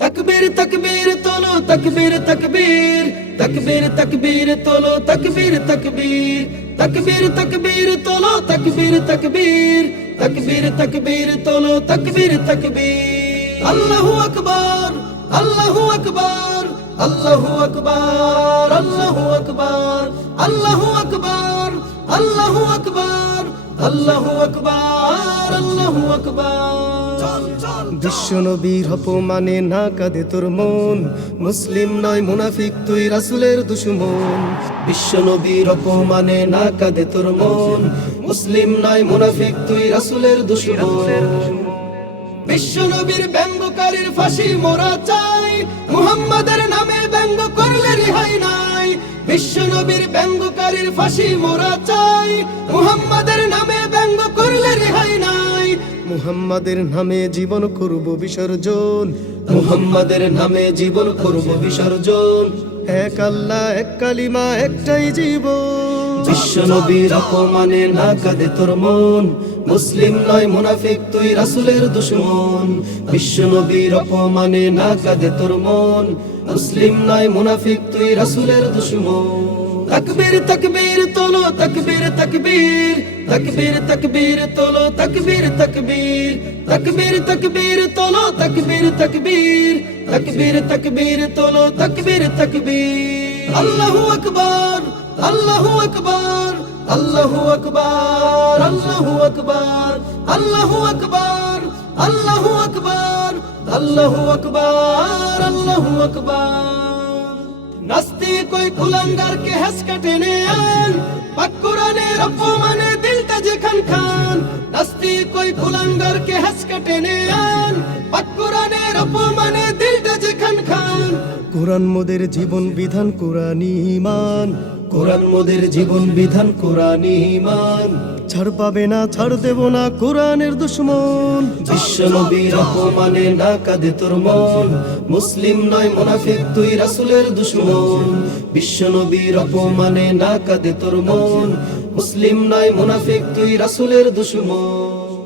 তকবীর তকবীর, তোলো, তকবীর তকবীর। তকবীর তকবীর, তোলো, তকবীর তকবীর। তকবীর তকবীর, তোলো, তকবীর তকবীর। তকবীর তকবীর, তোলো, তকবীর তকবীর। আল্লাহু আকবার আল্লাহু আকবার আল্লাহু আকবার আল্লাহু আকবার আল্লাহু আকবার আল্লাহু আকবার আল্লাহু আকবার আল্লাহু আকবার। বিশ্ব নবীর অপমানে না কাঁদে তোর মন। মুসলিম নয়, মুনাফিক, তুই রাসুলের দুশ্মন। বিশ্ব নবীর অপমানে না কাঁদে তোর মন। মুসলিম নয়, মুনাফিক, তুই রাসুলের দুশ্মন। বিশ্ব নবীর ব্যঙ্গকারীর ফাঁসি মোরা চাই। মুহাম্মাদের নামে ব্যঙ্গ করলে রেহাই নাই। বিশ্ব নবীর ব্যঙ্গকারীর ফাঁসি মোরা চাই। মুহাম্মাদের নামে ব্যঙ্গ করলে রেহাই মুহাম্মাদের নামে জীবন করব বিসর্জন। মুহাম্মাদের নামে জীবন করব বিসর্জন। এক আল্লাহ, এক কালিমা, একটাই জীবন। বিশ্ব নবীর অপমানে না কাঁদে তোর মন। মুসলিম নয় মুনাফিক, তুই রাসুলের দুশ্মন। বিশ্ব নবীর অপমানে না কাঁদে তোর মন। মুসলিম নয় মুনাফিক, তুই রাসুলের দুশ্মন। তকবীর তকবীর, তোলো তকবীর তকবীর। তকবীর তকবীর তোলো, তকবীর তকবীর। তকবীর তকবীর তোলো, তকবীর তকবীর। তকবীর তকবীর তোলো, তকবীর তকবীর। আল্লাহু আকবার আল্লাহু আকবার আল্লাহু আকবার আল্লাহু আকবার আল্লাহু আকবার আল্লাহু আকবার আল্লাহু আকবার আল্লাহু আকবার। নাস্তি কই কুলাঙ্গার কে হাসকা টেনে আন। নাস্তি কই কে হাসকা টেনে আন। পাক কোরআনের অপমানে দিলটা যেখান খান কোরআন মোদের জীবন বিধান কোরআনি ইমান কোরআন মোদের জীবন বিধান কোরআনি ইমান ছাড় পাবে না ছাড় দেব না কোরআনের দুশ্মন। বিশ্ব নবীর অপমানে না কাঁদে তোর মন। মুসলিম নয় মুনাফিক তুই রাসুলের দুশ্মন। বিশ্ব নবীর অপমানে না কাঁদে তোর মন। মুসলিম নয় মুনাফিক তুই রাসুলের দুশ্মন।